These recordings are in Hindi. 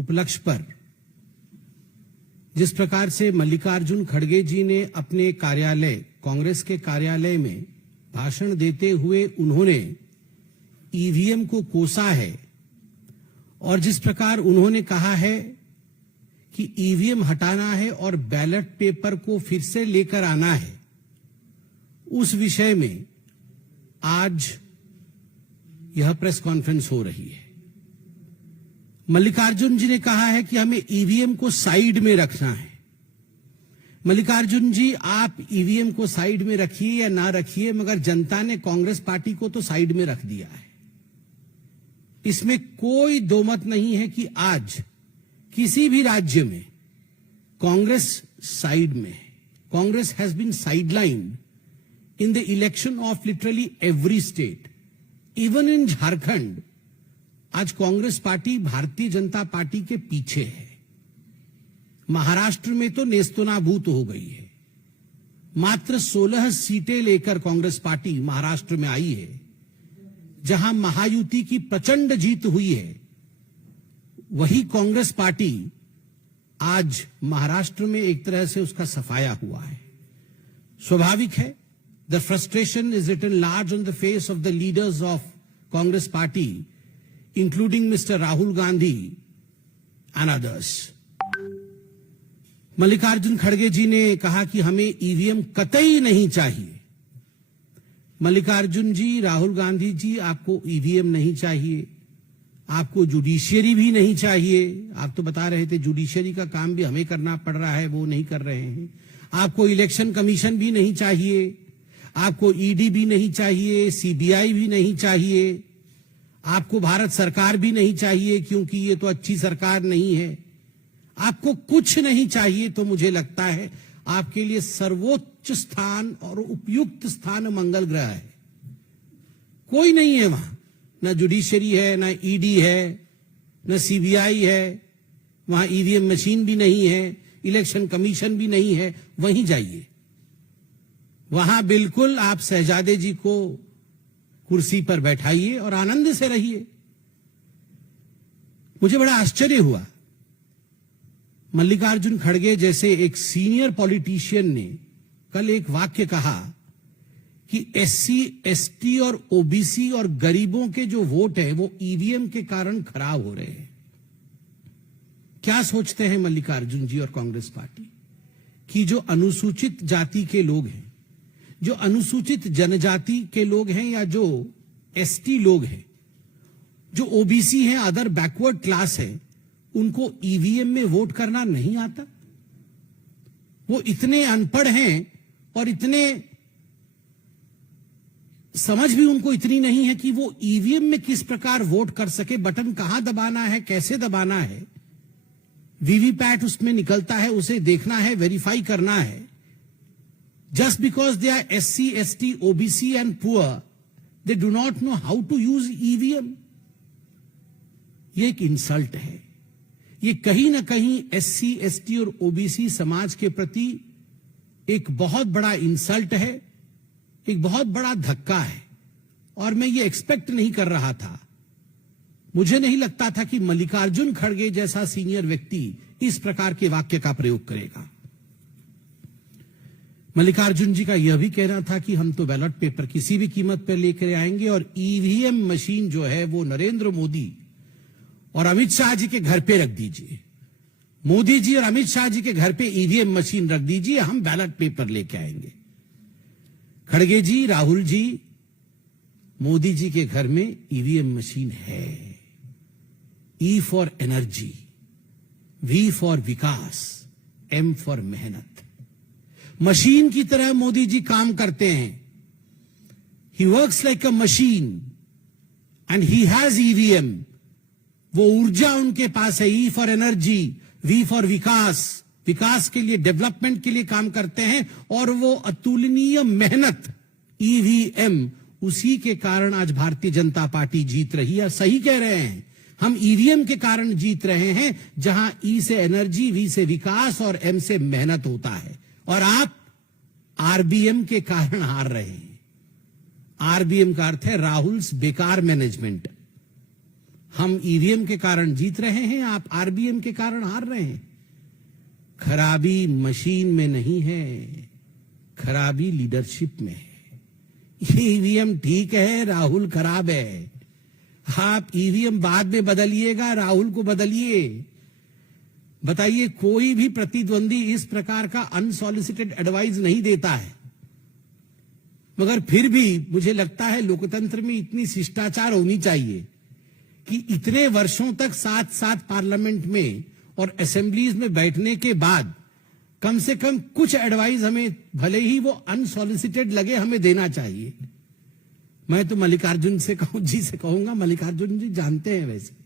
उपलक्ष्य पर जिस प्रकार से मल्लिकार्जुन खड़गे जी ने अपने कार्यालय, कांग्रेस के कार्यालय में भाषण देते हुए उन्होंने ईवीएम को कोसा है और जिस प्रकार उन्होंने कहा है कि ईवीएम हटाना है और बैलेट पेपर को फिर से लेकर आना है, उस विषय में आज यह प्रेस कॉन्फ्रेंस हो रही है। मल्लिकार्जुन जी ने कहा है कि हमें ईवीएम को साइड में रखना है। मल्लिकार्जुन जी, आप ईवीएम को साइड में रखिए या ना रखिए, मगर जनता ने कांग्रेस पार्टी को तो साइड में रख दिया है। इसमें कोई दो मत नहीं है कि आज किसी भी राज्य में कांग्रेस साइड में है। Congress has been sidelined in the election of literally every state, even in Jharkhand. आज कांग्रेस पार्टी भारतीय जनता पार्टी के पीछे है। महाराष्ट्र में तो नेस्तनाबूत हो गई है। मात्र 16 सीटें लेकर कांग्रेस पार्टी महाराष्ट्र में आई है, जहां महायुति की प्रचंड जीत हुई है। वही कांग्रेस पार्टी आज महाराष्ट्र में एक तरह से उसका सफाया हुआ है। स्वाभाविक है, the frustration is written large on the face of the leaders of Congress party, including Mr. Rahul Gandhi and others. Mallikarjun खड़गे जी ने कहा कि हमें ईवीएम कतई नहीं चाहिए। मल्लिकार्जुन जी, राहुल गांधी जी, आपको ईवीएम नहीं चाहिए, आपको जुडिशियरी भी नहीं चाहिए। आप तो बता रहे थे जुडिशियरी का काम भी हमें करना पड़ रहा है, वो नहीं कर रहे हैं। आपको इलेक्शन कमीशन भी नहीं चाहिए, आपको ईडी भी नहीं चाहिए, सीबीआई भी नहीं चाहिए, आपको भारत सरकार भी नहीं चाहिए क्योंकि ये तो अच्छी सरकार नहीं है। आपको कुछ नहीं चाहिए, तो मुझे लगता है आपके लिए सर्वोच्च स्थान और उपयुक्त स्थान मंगल ग्रह है। कोई नहीं है वहां, न जुडिशरी है, न ईडी है, न सीबीआई है, वहां ईवीएम मशीन भी नहीं है, इलेक्शन कमीशन भी नहीं है। वहीं जाइए, वहां बिल्कुल आप शहजादे जी को कुर्सी पर बैठाइए और आनंद से रहिए। मुझे बड़ा आश्चर्य हुआ, मल्लिकार्जुन खड़गे जैसे एक सीनियर पॉलिटिशियन ने कल एक वाक्य कहा कि एससी, एसटी और ओबीसी और गरीबों के जो वोट है वो ईवीएम के कारण खराब हो रहे हैं। क्या सोचते हैं मल्लिकार्जुन जी और कांग्रेस पार्टी कि जो अनुसूचित जाति के लोग हैं, जो अनुसूचित जनजाति के लोग हैं, या जो एसटी लोग हैं, जो ओबीसी हैं, अदर बैकवर्ड क्लास है, उनको ईवीएम में वोट करना नहीं आता? वो इतने अनपढ़ हैं और इतने समझ भी उनको इतनी नहीं है कि वो ईवीएम में किस प्रकार वोट कर सके, बटन कहां दबाना है, कैसे दबाना है, वीवीपैट उसमें निकलता है, उसे देखना है, वेरीफाई करना है। Just because they are SC, ST, OBC and poor, they do not know how to use EVM. ये एक इंसल्ट है। ये कहीं ना कहीं SC, ST और OBC समाज के प्रति एक बहुत बड़ा इंसल्ट है, एक बहुत बड़ा धक्का है। और मैं ये एक्सपेक्ट नहीं कर रहा था। मुझे नहीं लगता था कि मल्लिकार्जुन खड़गे जैसा सीनियर व्यक्ति इस प्रकार के वाक्य का प्रयोग करेगा। मल्लिकार्जुन जी का यह भी कहना था कि हम तो बैलेट पेपर किसी भी कीमत पर लेकर आएंगे और ईवीएम मशीन जो है वो नरेंद्र मोदी और अमित शाह जी के घर पे रख दीजिए। मोदी जी और अमित शाह जी के घर पे ईवीएम मशीन रख दीजिए, हम बैलेट पेपर लेके आएंगे। खड़गे जी, राहुल जी, मोदी जी के घर में ईवीएम मशीन है। E for energy, V for Vikas, M for Mehnat. Machine की तरह मोदी जी काम करते हैं। He works like a machine and he has EVM. वो ऊर्जा उनके पास है। E for energy, V for Vikas, विकास के लिए, डेवलपमेंट के लिए काम करते हैं। और वो अतुलनीय मेहनत, ईवीएम, उसी के कारण आज भारतीय जनता पार्टी जीत रही है। सही कह रहे हैं, हम ईवीएम के कारण जीत रहे हैं, जहां ई से एनर्जी, वी से विकास और एम से मेहनत होता है। और आप आरबीएम के कारण हार रहे हैं। आरबीएम का अर्थ है राहुल्स बेकार मैनेजमेंट। हम ईवीएम के कारण जीत रहे हैं, आप आरबीएम के कारण हार रहे हैं। खराबी मशीन में नहीं है, खराबी लीडरशिप में है। ये ईवीएम ठीक है, राहुल खराब है। आप ईवीएम बाद में बदलिएगा, राहुल को बदलिए। बताइए, कोई भी प्रतिद्वंदी इस प्रकार का अनसॉलिसिटेड एडवाइस नहीं देता है, मगर फिर भी मुझे लगता है लोकतंत्र में इतनी शिष्टाचार होनी चाहिए कि इतने वर्षों तक साथ साथ पार्लियामेंट में और असेंबलीज में बैठने के बाद कम से कम कुछ एडवाइस हमें, भले ही वो अनसॉलिसिटेड लगे, हमें देना चाहिए। मैं तो मल्लिकार्जुन जी से कहूंगा, मल्लिकार्जुन जी जानते हैं, वैसे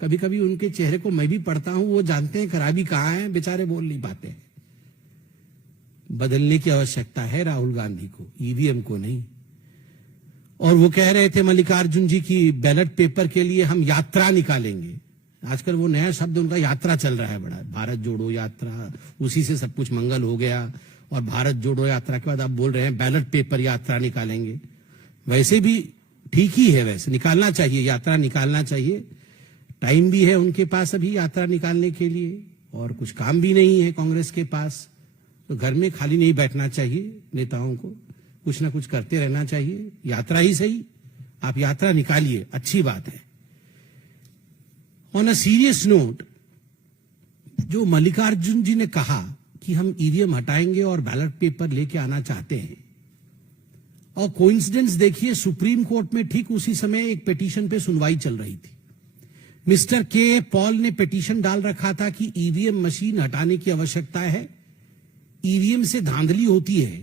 कभी कभी उनके चेहरे को मैं भी पढ़ता हूं, वो जानते हैं खराबी कहां है, बेचारे बोल नहीं पाते हैं। बदलने की आवश्यकता है राहुल गांधी को, ईवीएम को नहीं। और वो कह रहे थे मल्लिकार्जुन जी की बैलेट पेपर के लिए हम यात्रा निकालेंगे। आजकल वो नया शब्द उनका यात्रा चल रहा है बड़ा, भारत जोड़ो यात्रा, उसी से सब कुछ मंगल हो गया। और भारत जोड़ो यात्रा के बाद आप बोल रहे हैं बैलेट पेपर यात्रा निकालेंगे। वैसे भी ठीक ही है, वैसे निकालना चाहिए, यात्रा निकालना चाहिए। टाइम भी है उनके पास अभी यात्रा निकालने के लिए, और कुछ काम भी नहीं है कांग्रेस के पास, तो घर में खाली नहीं बैठना चाहिए। नेताओं को कुछ ना कुछ करते रहना चाहिए। यात्रा ही सही, आप यात्रा निकालिए, अच्छी बात है। ऑन अ सीरियस नोट, जो मल्लिकार्जुन जी ने कहा कि हम ईवीएम हटाएंगे और बैलेट पेपर लेके आना चाहते हैं, और कोइंसिडेंस देखिए, सुप्रीम कोर्ट में ठीक उसी समय एक पिटीशन पे सुनवाई चल रही थी। मिस्टर के पॉल ने पिटीशन डाल रखा था कि ईवीएम मशीन हटाने की आवश्यकता है, ईवीएम से धांधली होती है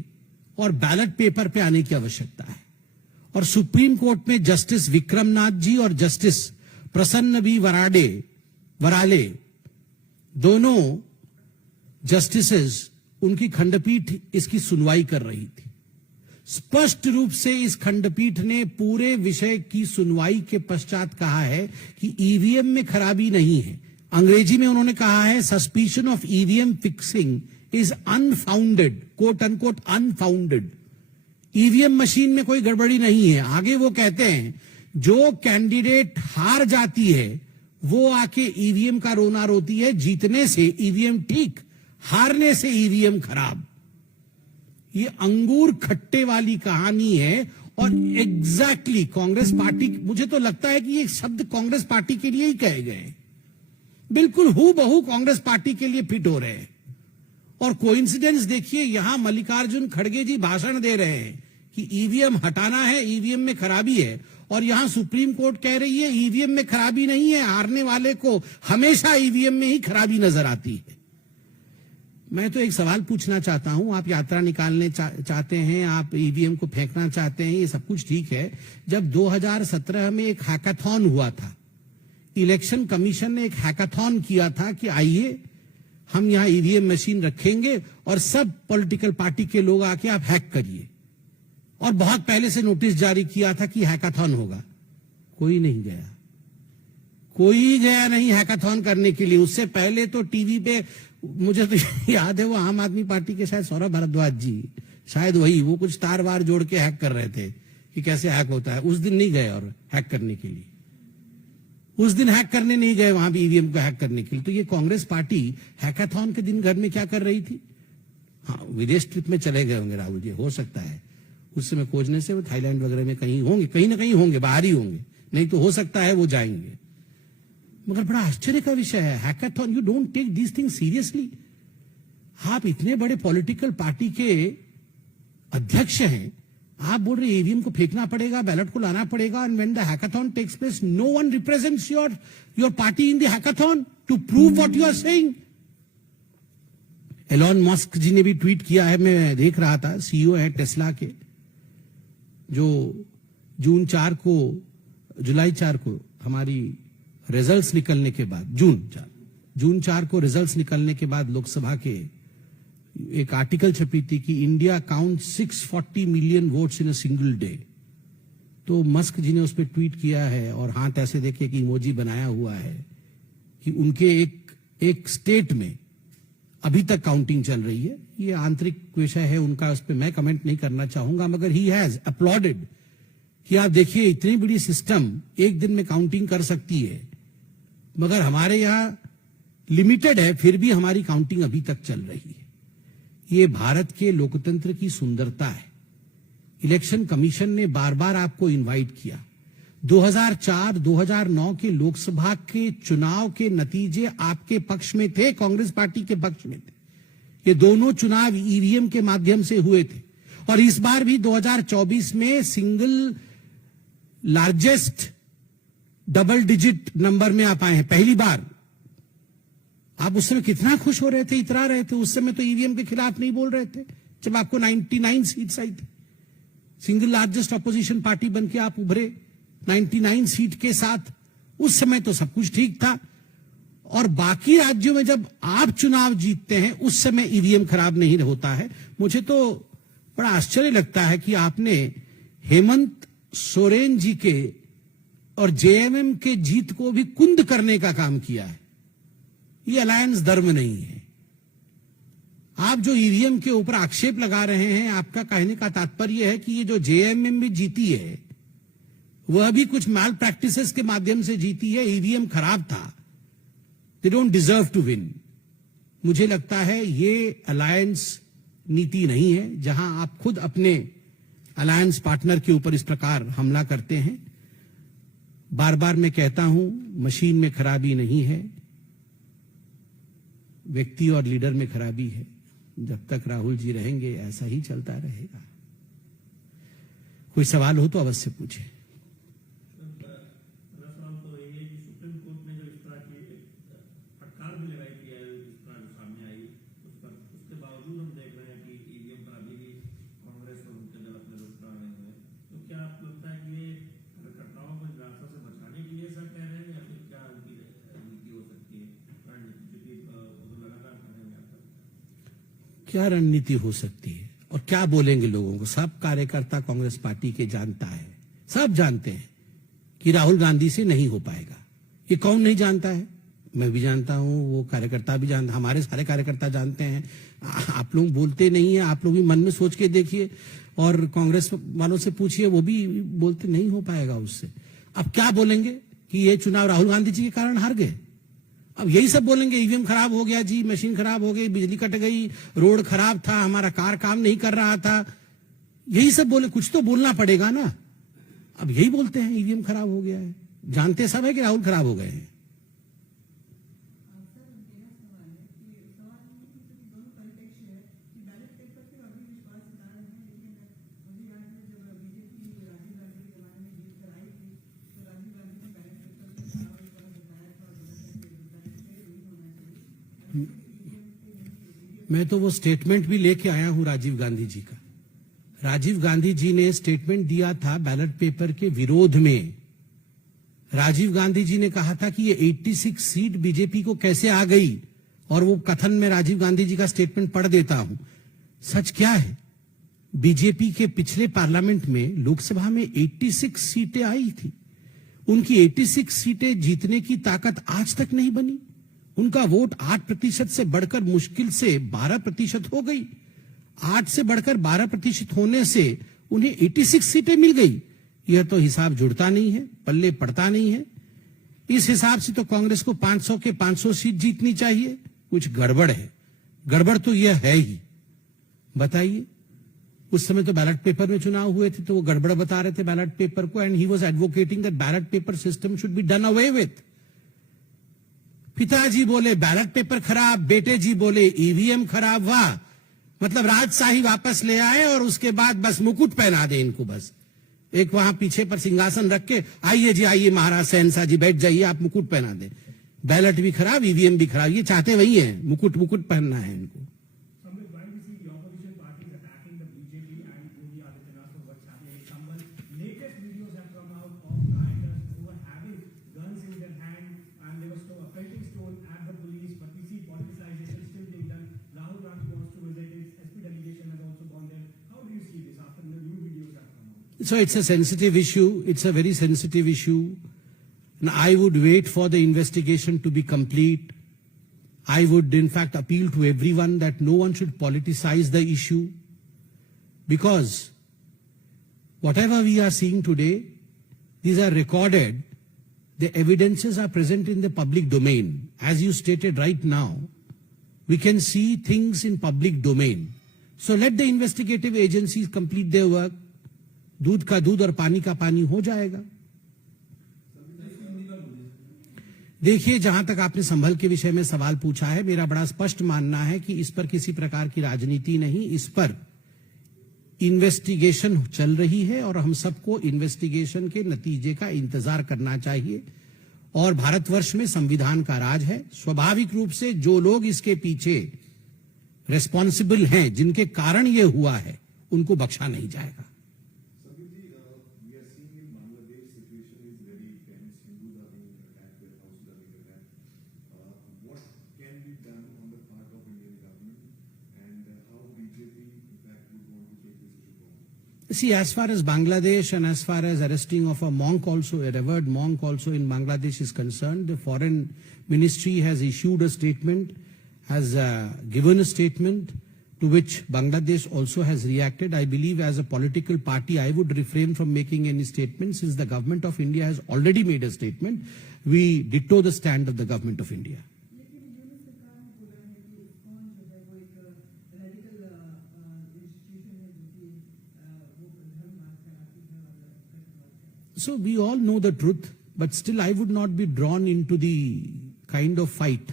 और बैलेट पेपर पे आने की आवश्यकता है। और सुप्रीम कोर्ट में जस्टिस विक्रमनाथ जी और जस्टिस प्रसन्न बी वराले, दोनों जस्टिसेस, उनकी खंडपीठ इसकी सुनवाई कर रही थी। स्पष्ट रूप से इस खंडपीठ ने पूरे विषय की सुनवाई के पश्चात कहा है कि ईवीएम में खराबी नहीं है। अंग्रेजी में उन्होंने कहा है, suspicion of EVM fixing is unfounded, quote unquote unfounded. EVM machine में कोई गड़बड़ी नहीं है। आगे वो कहते हैं, जो कैंडिडेट हार जाती है वो आके ईवीएम का रोना रोती है, जीतने से ईवीएम ठीक, हारने से ईवीएम खराब। ये अंगूर खट्टे वाली कहानी है। और एग्जैक्टली कांग्रेस पार्टी, मुझे तो लगता है कि ये शब्द कांग्रेस पार्टी के लिए ही कहे गए, बिल्कुल हूबहू कांग्रेस पार्टी के लिए फिट हो रहे हैं। और कोइंसिडेंस देखिए, यहां मल्लिकार्जुन खड़गे जी भाषण दे रहे हैं कि ईवीएम हटाना है, ईवीएम में खराबी है, और यहां सुप्रीम कोर्ट कह रही है ईवीएम में खराबी नहीं है, हारने वाले को हमेशा ईवीएम में ही खराबी नजर आती है। मैं तो एक सवाल पूछना चाहता हूं, आप यात्रा निकालने चाहते हैं, आप ईवीएम को फेंकना चाहते हैं, ये सब कुछ ठीक है। जब 2017 में एक हैकाथॉन हुआ था, इलेक्शन कमीशन ने एक हैकाथॉन किया था कि आइए हम यहां ईवीएम मशीन रखेंगे और सब पॉलिटिकल पार्टी के लोग आके आप हैक करिए, और बहुत पहले से नोटिस जारी किया था कि हैकाथॉन होगा। कोई नहीं गया, कोई गया नहीं हैकाथॉन करने के लिए। उससे पहले तो टीवी पे, मुझे तो याद है, वो आम आदमी पार्टी के शायद सौरभ भारद्वाज जी, शायद वही, वो कुछ तार वार जोड़ के हैक कर रहे थे कि कैसे हैक होता है। उस दिन नहीं गए और हैक करने के लिए, उस दिन हैक करने नहीं गए वहां भी ईवीएम को हैक करने के लिए। तो ये कांग्रेस पार्टी हैकाथॉन के दिन घर में क्या कर रही थी? हाँ, विदेश ट्रिप में चले गए होंगे राहुल जी, हो सकता है उस समय खोजने से वो थाईलैंड वगैरह में कहीं होंगे, कहीं ना कहीं होंगे, बाहर ही होंगे, नहीं तो हो सकता है वो जाएंगे। मगर बड़ा आश्चर्य का विषय है, hackathon, you don't take these things seriously. आप इतने बड़े पॉलिटिकल पार्टी के अध्यक्ष हैं, आप बोल रहे ईवीएम को फेंकना पड़ेगा, बैलेट को लाना पड़ेगा, and when the hackathon takes place no one represents your party in the hackathon to prove what you are saying. Elon Musk ji ने भी ट्वीट किया है, मैं देख रहा था, सीईओ है टेस्ला के, जो जुलाई 4 को हमारी रिजल्ट्स निकलने के बाद, जून 4 को रिजल्ट्स निकलने के बाद लोकसभा के एक आर्टिकल छपी थी कि India count 640 million votes in a single day. तो मस्क जी ने उस पर ट्वीट किया है और हाथ ऐसे देखे एक इमोजी बनाया हुआ है कि उनके एक स्टेट में अभी तक काउंटिंग चल रही है। ये आंतरिक विषय है उनका, उस पर मैं कमेंट नहीं करना चाहूंगा, मगर ही हैज अपलॉडेड कि आप देखिए इतनी बड़ी सिस्टम एक दिन में काउंटिंग कर सकती है, मगर हमारे यहां लिमिटेड है, फिर भी हमारी काउंटिंग अभी तक चल रही है। ये भारत के लोकतंत्र की सुंदरता है। इलेक्शन कमीशन ने बार बार आपको इनवाइट किया। 2004-2009 के लोकसभा के चुनाव के नतीजे आपके पक्ष में थे, कांग्रेस पार्टी के पक्ष में थे। ये दोनों चुनाव ईवीएम के माध्यम से हुए थे और इस बार भी 2024 में single largest double digit number में आप आए हैं, पहली बार। आप उस समय कितना खुश हो रहे थे, इतरा रहे थे। उस समय तो ईवीएम के खिलाफ नहीं बोल रहे थे, जब आपको 99 सीट्स आई थी। सिंगल लार्जेस्ट अपोजिशन पार्टी बन के आप उभरे 99 सीट के साथ। उस समय तो सब कुछ ठीक था। और बाकी राज्यों में जब आप चुनाव जीतते हैं उस समय ईवीएम खराब नहीं होता है। मुझे तो बड़ा आश्चर्य लगता है कि आपने हेमंत सोरेन जी के और जेएमएम के जीत को भी कुंद करने का काम किया है। ये अलायंस धर्म नहीं है। आप जो ईवीएम के ऊपर आक्षेप लगा रहे हैं, आपका कहने का तात्पर्य है कि ये जो जेएमएम भी जीती है वह भी कुछ माल प्रैक्टिसेस के माध्यम से जीती है, ईवीएम खराब था, they don't deserve to win. मुझे लगता है ये अलायंस नीति नहीं है, जहां आप खुद अपने अलायंस पार्टनर के ऊपर इस प्रकार हमला करते हैं। बार बार मैं कहता हूं, मशीन में खराबी नहीं है, व्यक्ति और लीडर में खराबी है। जब तक राहुल जी रहेंगे ऐसा ही चलता रहेगा। कोई सवाल हो तो अवश्य पूछे। क्या रणनीति हो सकती है और क्या बोलेंगे लोगों को? सब कार्यकर्ता कांग्रेस पार्टी के जानता है, सब जानते हैं कि राहुल गांधी से नहीं हो पाएगा। ये कौन नहीं जानता है? मैं भी जानता हूं, वो कार्यकर्ता भी जानता, हमारे सारे कार्यकर्ता जानते हैं। आप लोग बोलते नहीं है, आप लोग भी मन में सोच के देखिए और कांग्रेस वालों से पूछिए, वो भी बोलते नहीं हो पाएगा उससे। अब क्या बोलेंगे कि ये चुनाव राहुल गांधी जी के कारण हार गए? अब यही सब बोलेंगे, ईवीएम खराब हो गया जी, मशीन खराब हो गई, बिजली कट गई, रोड खराब था, हमारा कार काम नहीं कर रहा था। यही सब बोले, कुछ तो बोलना पड़ेगा ना। अब यही बोलते हैं ईवीएम खराब हो गया है, जानते सब है कि राहुल खराब हो गए हैं। मैं तो वो स्टेटमेंट भी लेके आया हूं राजीव गांधी जी का। राजीव गांधी जी ने स्टेटमेंट दिया था बैलेट पेपर के विरोध में। राजीव गांधी जी ने कहा था कि ये 86 सीट बीजेपी को कैसे आ गई, और वो कथन में राजीव गांधी जी का स्टेटमेंट पढ़ देता हूं। सच क्या है? बीजेपी के पिछले पार्लियामेंट में लोकसभा में 86 सीटें आई थी। उनकी 86 सीटें जीतने की ताकत आज तक नहीं बनी। उनका वोट 8% से बढ़कर मुश्किल से 12% हो गई। 8 से बढ़कर 12% होने से उन्हें 86 सीटें मिल गई। यह तो हिसाब जुड़ता नहीं है, पल्ले पड़ता नहीं है। इस हिसाब से तो कांग्रेस को 500 के 500 सीट जीतनी चाहिए। कुछ गड़बड़ है। गड़बड़ तो यह है ही। बताइए, उस समय तो बैलेट पेपर में चुनाव हुए थे तो वो गड़बड़ बता रहे थे बैलेट पेपर को, and he was advocating that ballot paper system should be done away with. पिताजी बोले बैलेट पेपर खराब, बेटे जी बोले ईवीएम खराब। वाह, मतलब राजशाही वापस ले आए और उसके बाद बस मुकुट पहना दे इनको। बस एक वहां पीछे पर सिंहासन रख के, आइए जी आइए महाराज शहनशाह जी बैठ जाइए, आप मुकुट पहना दे। बैलेट भी खराब, ईवीएम भी खराब, ये चाहते वही है, मुकुट मुकुट पहनना है इनको। So it's a sensitive issue. It's a very sensitive issue. And I would wait for the investigation to be complete. I would in fact appeal to everyone that no one should politicize the issue, because whatever we are seeing today, these are recorded. The evidences are present in the public domain. As you stated right now, we can see things in public domain. So let the investigative agencies complete their work. दूध का दूध और पानी का पानी हो जाएगा. देखिए, जहां तक आपने संभल के विषय में सवाल पूछा है, मेरा बड़ा स्पष्ट मानना है कि इस पर किसी प्रकार की राजनीति नहीं, इस पर इन्वेस्टिगेशन चल रही है और हम सबको इन्वेस्टिगेशन के नतीजे का इंतजार करना चाहिए. और भारतवर्ष में संविधान का राज है. स्वाभाविक रूप से जो लोग इसके पीछे रिस्पॉन्सिबल हैं, जिनके कारण ये हुआ है, उनको बख्शा नहीं जाएगा. See, as far as Bangladesh and as far as arresting of a monk also, a revered monk also in Bangladesh is concerned, the foreign ministry has issued a statement, has given a statement to which Bangladesh also has reacted. I believe as a political party, I would refrain from making any statement since the government of India has already made a statement. We ditto the stand of the government of India. So we all know the truth, but still I would not be drawn into the kind of fight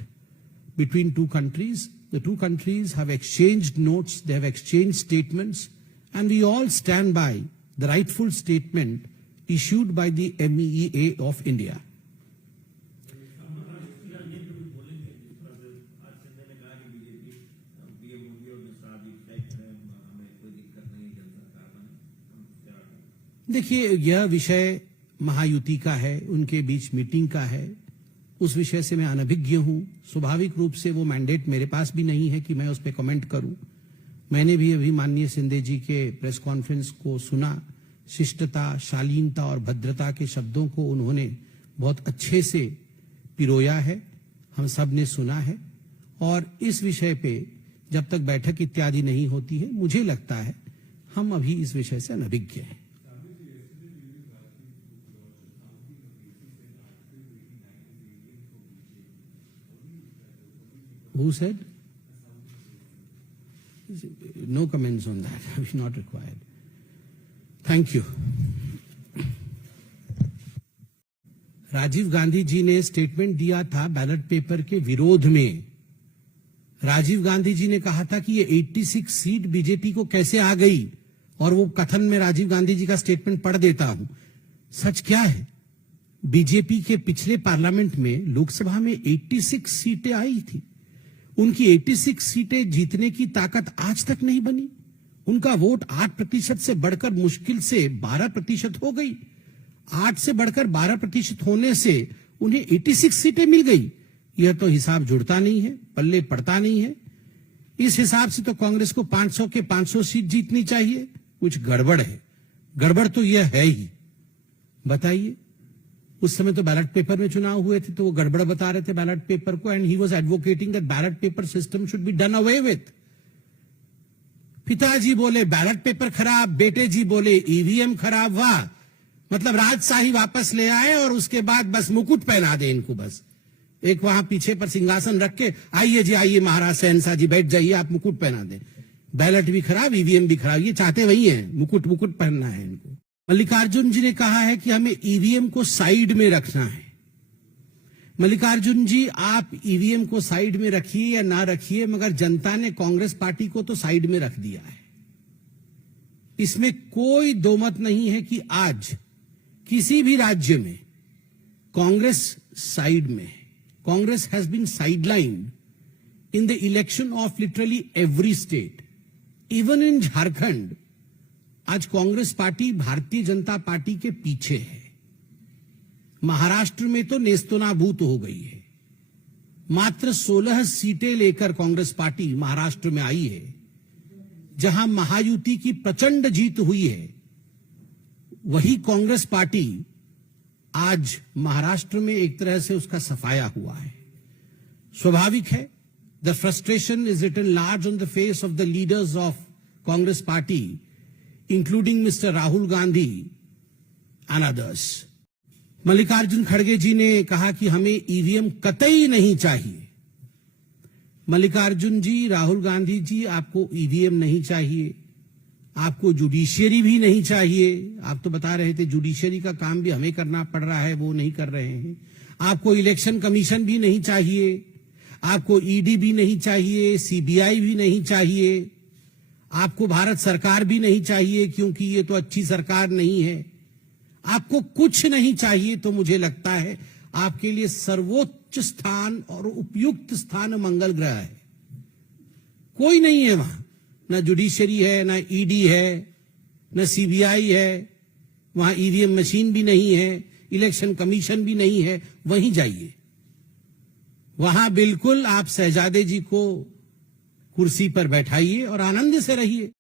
between two countries. The two countries have exchanged notes, they have exchanged statements, and we all stand by the rightful statement issued by the MEA of India. देखिए, यह विषय महायुति का है, उनके बीच मीटिंग का है. उस विषय से मैं अनभिज्ञ हूं. स्वाभाविक रूप से वो मैंडेट मेरे पास भी नहीं है कि मैं उस पर कमेंट करूं. मैंने भी अभी माननीय शिंदे जी के प्रेस कॉन्फ्रेंस को सुना. शिष्टता, शालीनता और भद्रता के शब्दों को उन्होंने बहुत अच्छे से पिरोया है. हम सब ने सुना है. और इस विषय पे जब तक बैठक इत्यादि नहीं होती है, मुझे लगता है हम अभी इस विषय से अनभिज्ञ हैं. Who said? No comments on that. Not required. Thank you. Rajiv Gandhi ji ने स्टेटमेंट दिया था बैलेट पेपर के विरोध में. राजीव गांधी जी ने कहा था कि ये 86 सीट बीजेपी को कैसे आ गई, और वो कथन में राजीव गांधी जी का स्टेटमेंट पढ़ देता हूं. सच क्या है? बीजेपी के पिछले पार्लियामेंट में लोकसभा में 86 सीटें आई थी. उनकी 86 सीटें जीतने की ताकत आज तक नहीं बनी. उनका वोट 8% से बढ़कर मुश्किल से 12% हो गई. 8 से बढ़कर 12% होने से उन्हें 86 सीटें मिल गई. यह तो हिसाब जुड़ता नहीं है, पल्ले पड़ता नहीं है. इस हिसाब से तो कांग्रेस को 500 के 500 सीट जीतनी चाहिए. कुछ गड़बड़ है. गड़बड़ तो यह है ही. बताइए, उस समय तो बैलेट पेपर में चुनाव हुए थे, तो वो गड़बड़ बता रहे थे बैलेट पेपर को, and he was advocating that ballot paper system should be done away with. पिताजी बोले बैलेट पेपर खराब, बेटे जी बोले ईवीएम खराब. वाह, मतलब राजशाही वापस ले आए और उसके बाद बस मुकुट पहना दे इनको. बस एक वहां पीछे पर सिंहासन रख के, आइए जी आइए महाराज शहनशाह जी बैठ जाइए, आप मुकुट पहना दें. बैलेट भी खराब, ईवीएम भी खराब. ये चाहते वही है, मुकुट मुकुट पहनना है इनको. मल्लिकार्जुन जी ने कहा है कि हमें ईवीएम को साइड में रखना है. मल्लिकार्जुन जी, आप ईवीएम को साइड में रखिए या ना रखिए, मगर जनता ने कांग्रेस पार्टी को तो साइड में रख दिया है. इसमें कोई दो मत नहीं है कि आज किसी भी राज्य में कांग्रेस साइड में है. Congress has been sidelined in the election of literally every state. Even in Jharkhand आज कांग्रेस पार्टी भारतीय जनता पार्टी के पीछे है. महाराष्ट्र में तो नेस्तनाबूत हो गई है. मात्र 16 सीटें लेकर कांग्रेस पार्टी महाराष्ट्र में आई है, जहां महायुति की प्रचंड जीत हुई है. वही कांग्रेस पार्टी आज महाराष्ट्र में एक तरह से उसका सफाया हुआ है. स्वाभाविक है, the frustration is written large on the face of the leaders of Congress party including Mr. Rahul Gandhi and others. Mallikarjun खड़गे जी ने कहा कि हमें ईवीएम कतई नहीं चाहिए। मल्लिकार्जुन जी, राहुल गांधी जी, आपको ईवीएम नहीं चाहिए, आपको जुडिशियरी भी नहीं चाहिए। आप तो बता रहे थे जुडिशियरी का काम भी हमें करना पड़ रहा है, वो नहीं कर रहे हैं। आपको इलेक्शन कमीशन भी नहीं चाहिए, आपको ईडी भी नहीं चाहिए, सीबीआई भी नहीं चाहिए, आपको भारत सरकार भी नहीं चाहिए क्योंकि ये तो अच्छी सरकार नहीं है। आपको कुछ नहीं चाहिए तो मुझे लगता है आपके लिए सर्वोच्च स्थान और उपयुक्त स्थान मंगल ग्रह है। कोई नहीं है वहां, न जुडिशरी है, न ईडी है, न सीबीआई है, वहां ईवीएम मशीन भी नहीं है, इलेक्शन कमीशन भी नहीं है। वहीं जाइए, वहां बिल्कुल आप शहजादे जी को कुर्सी पर बैठाइए और आनंद से रहिए।